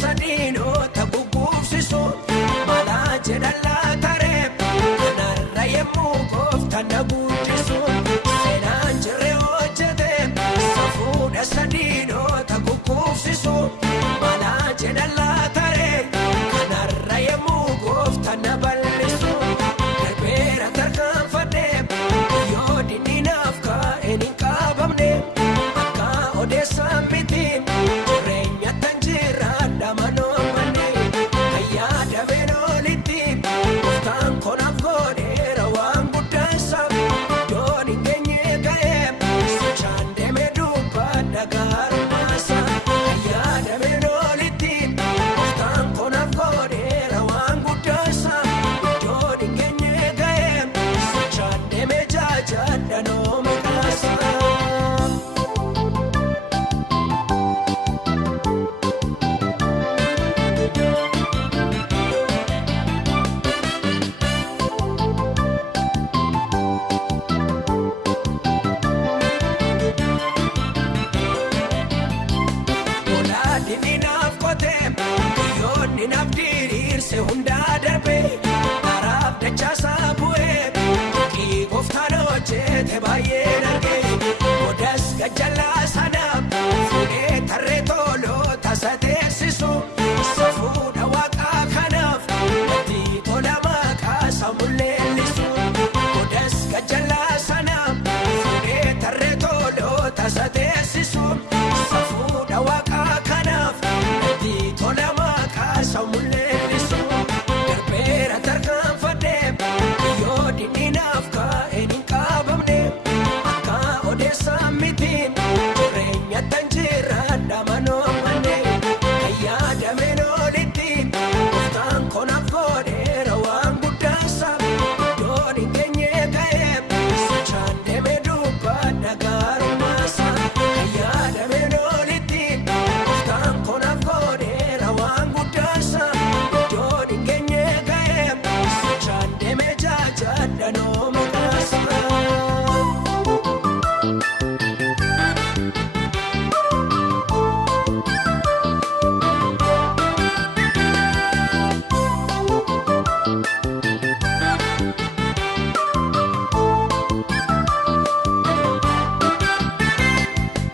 sadino taguguufsisu mala jedhalla taree kanarra yemmuu gooftaan na guddisu seenaan jirre hojjete safuudha sadino taguguufsisu mala jedhalla taree kanarra yemmuu gooftaan na bal'isu darbeera tarkaanfadhee yoo dinninaaf kaa'een hin qabamne akka odeessaan miti jireenya tan jiraadha manoomane ayyaa dameen olitti gooftaan konaaf godheera waan guddaasa iddoon hin geenye ga'ee sochaan deemee dubbadha gaarummaasa ayyaa dameen olitti gooftaan konaaf godheera waan guddaasa iddoon hin geenye ga'ee sochaan deemee jaajadha nooma kaasa. Dinninaaf qotee guyyoonni naaf diriirse hundaa darbee karaaf dachaasaa bu'ee fakkii gooftaan hojjete baay'ee dargee odas gajjallaa sanaaf fuudhee tarree toloota isa teessisu safuudha waaqaa kanaaf natti tola maqaa isa mul'ellisu odas gajjallaa sanaaf fuudhee tarree toloota isa teessisu safuudha waaqaa kanaaf natti tola maqaa isa mul'ellisu darbeera tarkaanfadhee yoo dinninaaf kaa'een hin qabamne akka odeessaan miti jireenya tan jiraadha manoomane ayyaa dameen olitti gooftaan konaaf godheera waan guddaasa iddoon hin geenye ga'ee sochaan deemee dubbadha gaarummaasa ayyaa dameen olitti gooftaan konaaf godheera waan guddaasa iddoon hin geenye ga'ee sochaan deemee jaajadha nooma kaasa.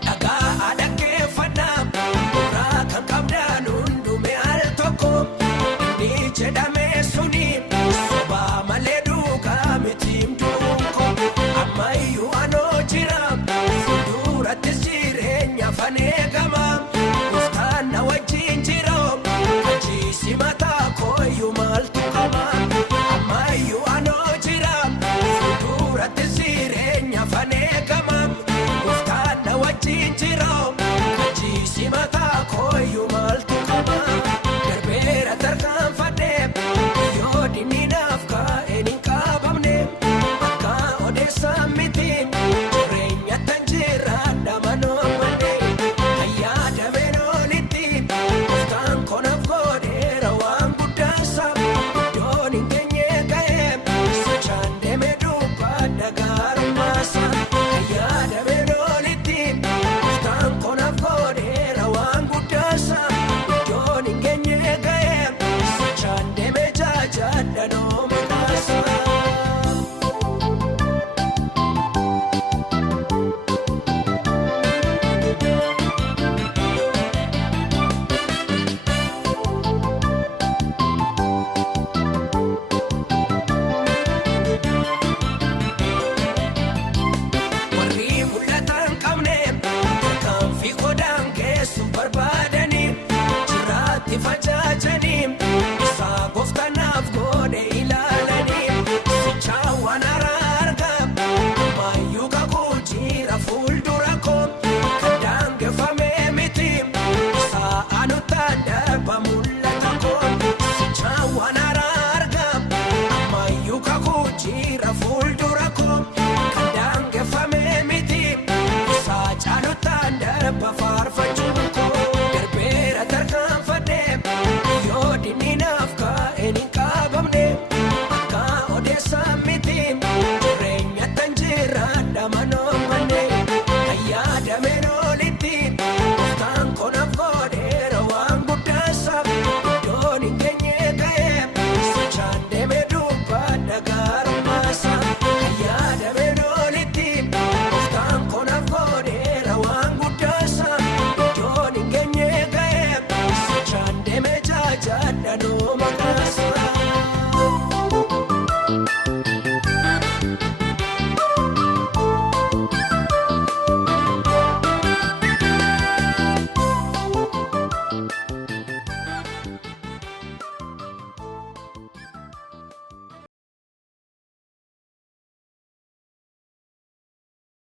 Dhagaa dhaggeeffannaa bu'uuraa kan qabdaan hundume al tokko inni jedhame suni sobaa malee dhugaa miti himtuunko ammayyuu anoo jira fuuldurattis jireenya faneegama gooftaan na wajjin jira achiisi mataa kooyyuu maaltu qaba ammayyuu anoo jira fuuldurattis jireenya faneegama gooftaan na wajjin jira achiisi mataa kooyyuu maaltu qaba darbeera tarkaanfadhee yoo dinninaaf kaa'een hin qabamne akka odeessaan miti jireenya tan jiraadha manoomane ayyaa dameen olitti gooftaan konaaf godheera waan guddaasa iddoon hin geenye ga'ee sochaan deemee dubbadha gaarummaasa ayyaa dameen olitti gooftaan konaaf godheera waan guddaasa iddoon hin geenye ga'ee sochaan deemee jaajadha nooma kaasa. Warri mul'ata hin qabne tarkaanfii godhaan geessuuf barbaadanii jiraatti facaacanii isaa gooftanaaf godhe ilaalanii sichaa waan haaraa argaa ammayyuu kakuu jira fuuldura koo kan daangeffame miti isaa anutaan darba mul'ata koo sichaa waan haaraa argaa ammayyuu kakuu jira fuuldura koo kan daangeffame miti isaa caalutaan darba faarfachuu koo darbeera tarkaanfadhee yoo dinninaaf jaadhanoo.